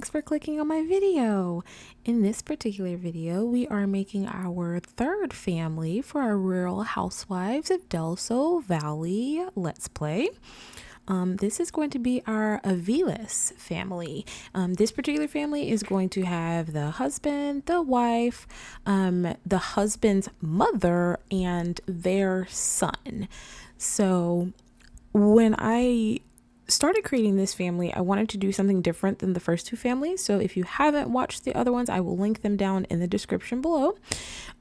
thanks for clicking on my video. In this particular video, we are making our third family for our Rural Housewives of Del Sol Valley Let's Play. This is going to be our Aviles family. This particular family is going to have the husband, the wife, the husband's mother, and their son. So when I started creating this family, I wanted to do something different than the first two families. So if you haven't watched the other ones, I will link them down in the description below.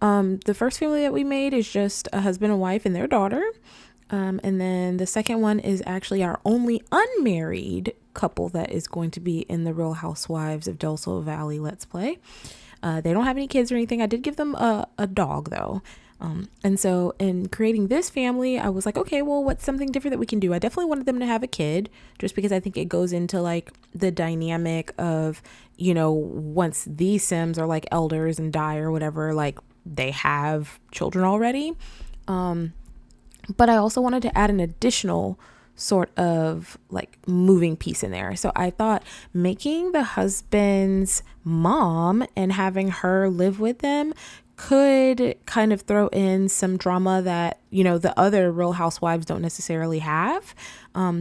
The first family that we made is just a husband and wife and their daughter. And then the second one is actually our only unmarried couple that is going to be in the Real Housewives of Del Sol Valley Let's Play. They don't have any kids or anything. I did give them a dog though. And so in creating this family, I was like, okay, well, what's something different that we can do? I definitely wanted them to have a kid just because I think it goes into like the dynamic of, you know, once these Sims are like elders and die or whatever, like they have children already. But I also wanted to add an additional sort of like moving piece in there. So I thought making the husband's mom and having her live with them could kind of throw in some drama that, you know, the other Real Housewives don't necessarily have.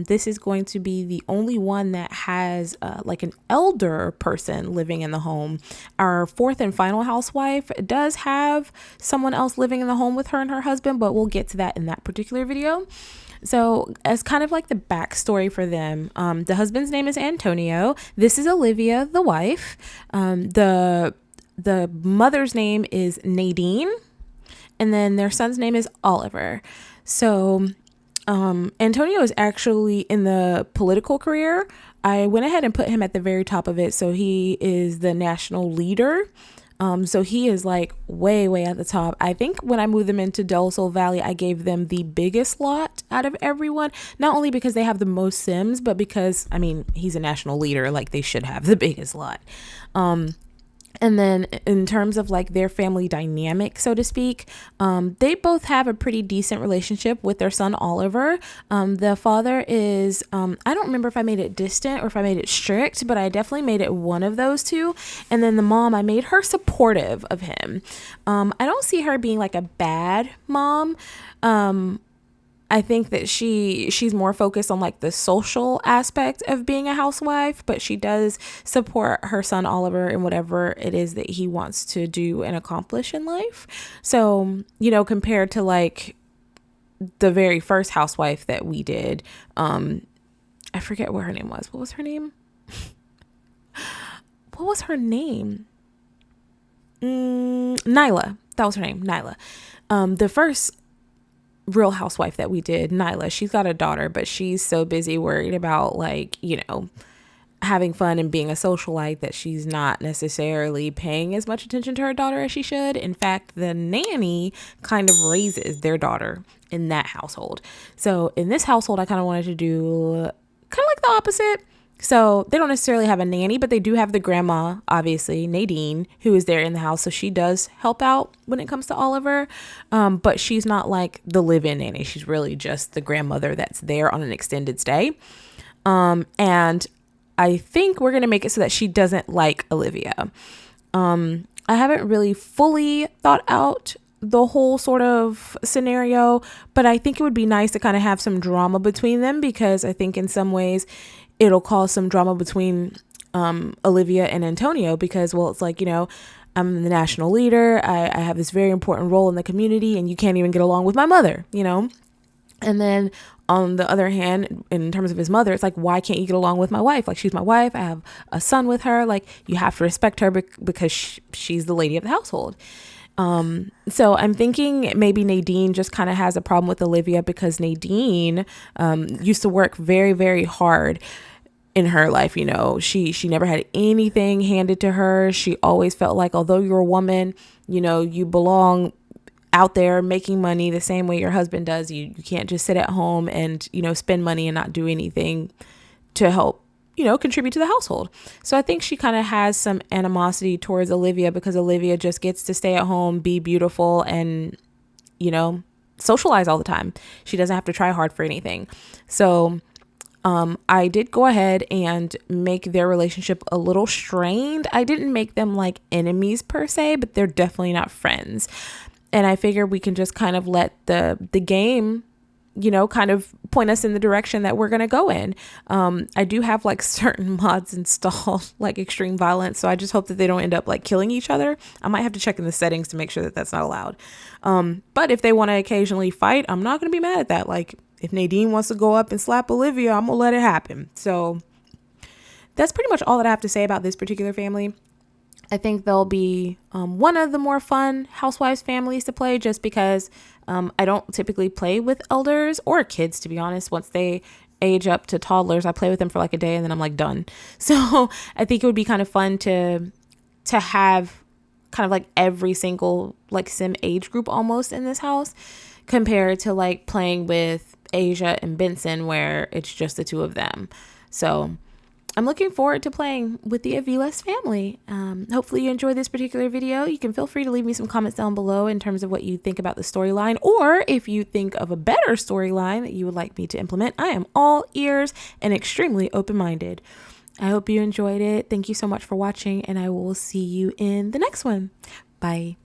This is going to be the only one that has like an elder person living in the home. Our fourth and final housewife does have someone else living in the home with her and her husband, but we'll get to that in that particular video. So as kind of like the backstory for them, the husband's name is Antonio. This is Olivia, the wife. The mother's name is Nadine, and then their son's name is Oliver. So Antonio is actually in the political career. I went ahead and put him at the very top of it. So he is the national leader. So he is like way at the top. I think when I moved them into Del Sol Valley, I gave them the biggest lot out of everyone, not only because they have the most Sims, but because, I mean, he's a national leader, like they should have the biggest lot. And then in terms of like their family dynamic, so to speak, they both have a pretty decent relationship with their son, Oliver. The father is, I don't remember if I made it distant or if I made it strict, but I definitely made it one of those two. And then the mom, I made her supportive of him. I don't see her being like a bad mom. I think that she's more focused on like the social aspect of being a housewife, but she does support her son Oliver in whatever it is that he wants to do and accomplish in life. So, you know, compared to like the very first housewife that we did, I forget what her name was. What was her name? What was her name? Nyla. That was her name, Nyla. The first Real Housewife that we did, Nyla, she's got a daughter, but she's so busy worried about like, you know, having fun and being a socialite that she's not necessarily paying as much attention to her daughter as she should. In fact, the nanny kind of raises their daughter in that household. So in this household, I kind of wanted to do kind of like the opposite. So they don't necessarily have a nanny, but they do have the grandma, obviously, Nadine, who is there in the house. So she does help out when it comes to Oliver. But she's not like the live-in nanny. She's really just the grandmother that's there on an extended stay. And I think we're going to make it so that she doesn't like Olivia. I haven't really fully thought out the whole sort of scenario, but I think it would be nice to kind of have some drama between them, because I think in some ways it'll cause some drama between Olivia and Antonio, because, well, it's like, you know, I'm the national leader. I have this very important role in the community, and you can't even get along with my mother, you know? And then on the other hand, in terms of his mother, it's like, why can't you get along with my wife? Like, she's my wife. I have a son with her. Like, you have to respect her because she's the lady of the household. So I'm thinking maybe Nadine just kind of has a problem with Olivia because Nadine used to work very hard in her life. You know, she never had anything handed to her. She always felt like, although you're a woman, you know, you belong out there making money the same way your husband does. You can't just sit at home and, you know, spend money and not do anything to help, you know, contribute to the household. So I think she kind of has some animosity towards Olivia because Olivia just gets to stay at home, be beautiful, and, you know, socialize all the time. She doesn't have to try hard for anything. So I did go ahead and make their relationship a little strained. I didn't make them like enemies per se, but they're definitely not friends. And I figure we can just kind of let the game, you know, kind of point us in the direction that we're going to go in. I do have like certain mods installed, like extreme violence. So I just hope that they don't end up like killing each other. I might have to check in the settings to make sure that that's not allowed. But if they want to occasionally fight, I'm not going to be mad at that. Like if Nadine wants to go up and slap Olivia, I'm going to let it happen. So that's pretty much all that I have to say about this particular family. I think they'll be one of the more fun Housewives families to play, just because I don't typically play with elders or kids, to be honest. Once they age up to toddlers, I play with them for like a day and then I'm like done. So I think it would be kind of fun to have kind of like every single like sim age group almost in this house, compared to like playing with Asia and Benson where it's just the two of them. So I'm looking forward to playing with the Aviles family. Hopefully you enjoyed this particular video. You can feel free to leave me some comments down below in terms of what you think about the storyline, or if you think of a better storyline that you would like me to implement. I am all ears and extremely open-minded. I hope you enjoyed it. Thank you so much for watching, and I will see you in the next one. Bye.